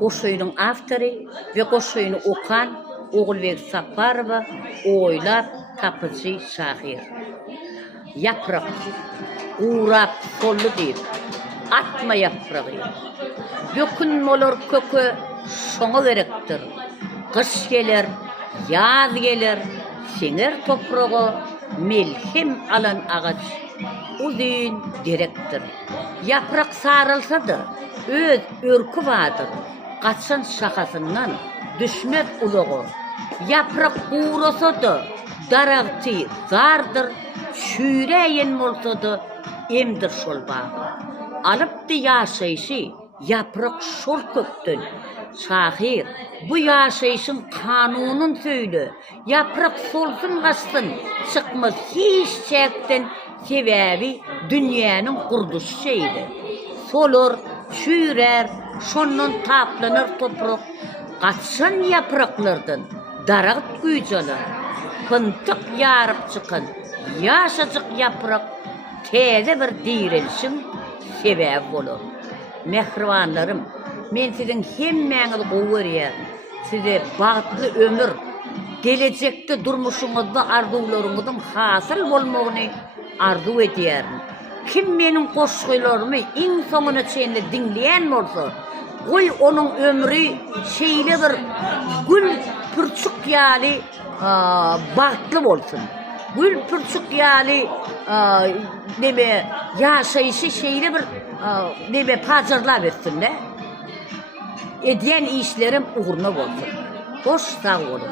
Goşoýunyň awtory we goşoýuny okan Oğulbek Saparowa oýlap tapyjy şahyr. Yaprak, uğrap sollu deyip, atma yaprağı. Dökün molar kökü şoňa gerekdir. Kış gelir, yaz gelir, siňer topragy melhem alan agaç. Uzun direktir. Yaprak sarılsa-da öz örkü vardır. Kaçan şakasından düşmez ulağı. Yaprak uğrasa-da daraqçı zardır. Şüreyen bolsa da emdir şol bağı. Alıpdı yaşayışı yaprak şol kökten. Şahir, bu yaşayışın kanunun söyle. Yaprak solsun kaçsın, çıkmaz hiç çekten sebebi dünyanın kurduş şeydi. Solur, çürer, şondan taplanır toprak. Kaçsan yapraklardan darağıt güycalar. Pıntık yarıp çıkan yaşacık yaprak teze bir dirilişin sebep olur. Mehribanlarım, men sizin hemmeňiz gowy size bagtly ömür, gelecekde durmuşuňyzda arzuwlaryňyzyň hasyl bolmagyny arzu edýärin. Kim meniň goşgylarymı iň soňuna çeýin dinleýän bolsa, goý onuň ömrü şeýle bir gül pürçük ýaly bagtly bolsun. Gül pürçük ýaly ýaşaýyşy şeýle bir pazarlap etsin de. Edýän işlerim uğruna bolsun. Hoş sağ olun.